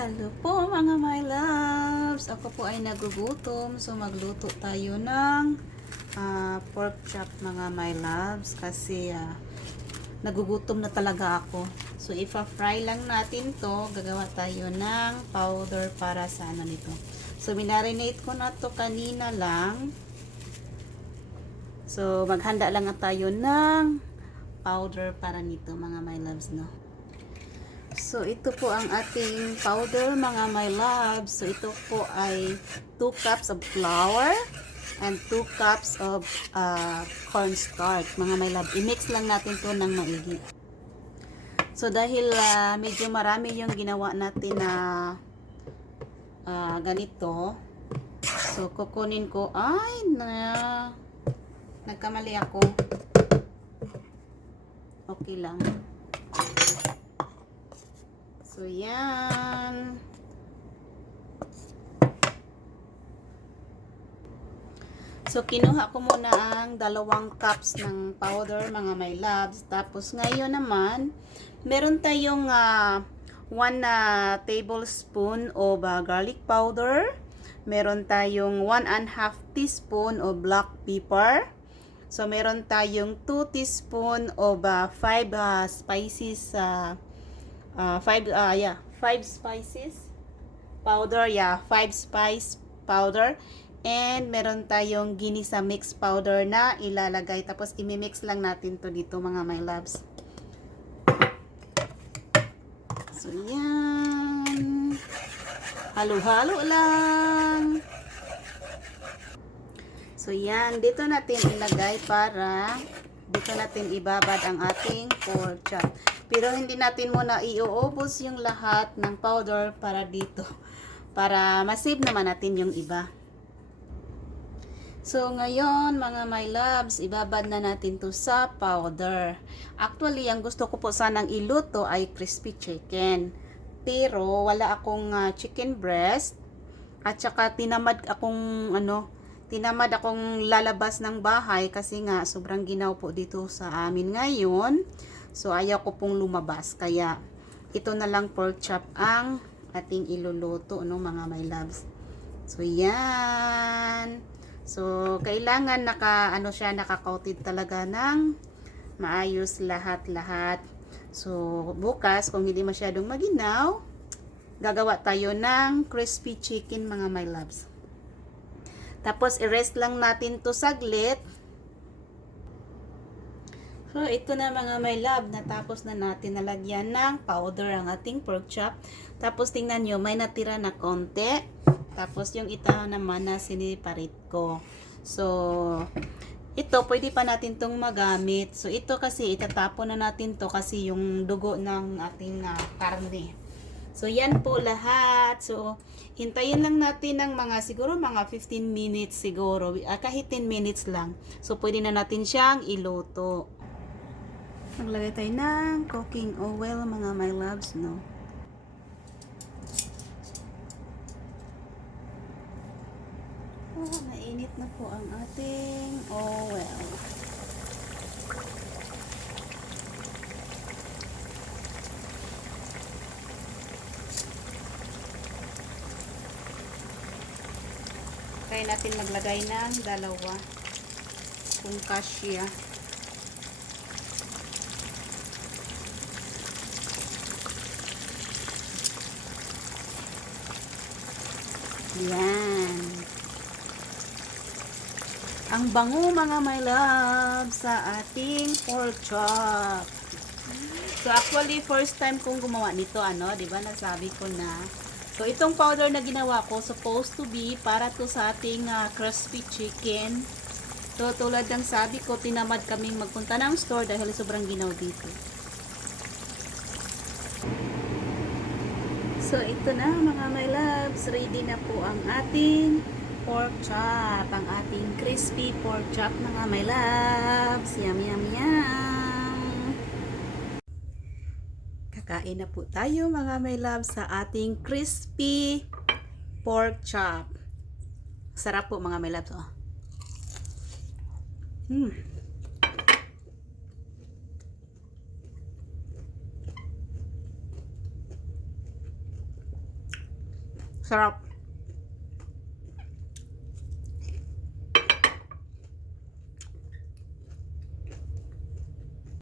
Hello po mga my loves! Ako po ay nagugutom. So magluto tayo ng pork chop mga my loves. Kasi nagugutom na talaga ako. So ipa-fry lang natin to. Gagawa tayo ng powder para sa ano nito. So minarinate ko na to kanina lang. So maghanda lang tayo ng powder para nito mga my loves, no. So, ito po ang ating powder, mga my loves. So, ito po ay 2 cups of flour and 2 cups of cornstarch, mga my love. I-mix lang natin to ng maigi. So, dahil medyo marami yung ginawa natin na ganito, so, kukunin ko, nagkamali ako. Okay lang. So, yan. So, kinuha ko muna ang 2 cups ng powder, mga my loves. Tapos, ngayon naman, meron tayong 1 tablespoon of garlic powder. Meron tayong 1½ teaspoon of black pepper. So, meron tayong 2 teaspoon of 5 spices 5 spices powder, 5 spice powder, and meron tayong ginisa mix powder na ilalagay, tapos imimix lang natin to dito mga my loves. So yan, halo-halo lang. So yan, dito natin ilagay para dito natin ibabad ang ating pork chop. Pero hindi natin muna iuubos yung lahat ng powder para dito. Para masave naman natin yung iba. So, ngayon, mga my loves, ibabad na natin to sa powder. Actually, ang gusto ko po sanang iluto ay crispy chicken. Pero, wala akong chicken breast. At saka, tinamad akong lalabas ng bahay kasi nga, sobrang ginaw po dito sa amin ngayon. So, ayaw ko pong lumabas. Kaya, ito na lang pork chop ang ating iluluto, no, mga my loves. So, yan. So, kailangan naka-coated talaga ng maayos lahat-lahat. So, bukas, kung hindi masyadong maginaw, gagawa tayo ng crispy chicken, mga my loves. Tapos, i-rest lang natin to saglit. So, ito na mga my love, natapos na natin nalagyan ng powder ang ating pork chop. Tapos, tingnan nyo, may natira na konti. Tapos, yung ito naman na siniparit ko. So, ito, pwede pa natin tong magamit. So, ito kasi, itatapon na natin to kasi yung dugo ng ating karne. So, yan po lahat. So, hintayin lang natin ng siguro mga 15 minutes siguro. Kahit 10 minutes lang. So, pwede na natin siyang iluto. Maglagay tayo ng cooking oil, mga my loves, no. Mainit na po ang ating oil. Try natin maglagay ng 2 kung kasya. Yan. Ang bango, mga my love, sa ating pork chop. So actually first time kong gumawa nito, di ba? Nasabi ko na. So itong powder na ginawa ko supposed to be para to sa ating crispy chicken. So tulad ng sabi ko, tinamad kaming magpunta ng store dahil sobrang ginaw dito. So, ito na mga my loves. Ready na po ang ating pork chop. Ang ating crispy pork chop, mga my loves. Yum, yum, yum. Kakain na po tayo, mga my loves, sa ating crispy pork chop. Sarap po, mga my loves. Sarap.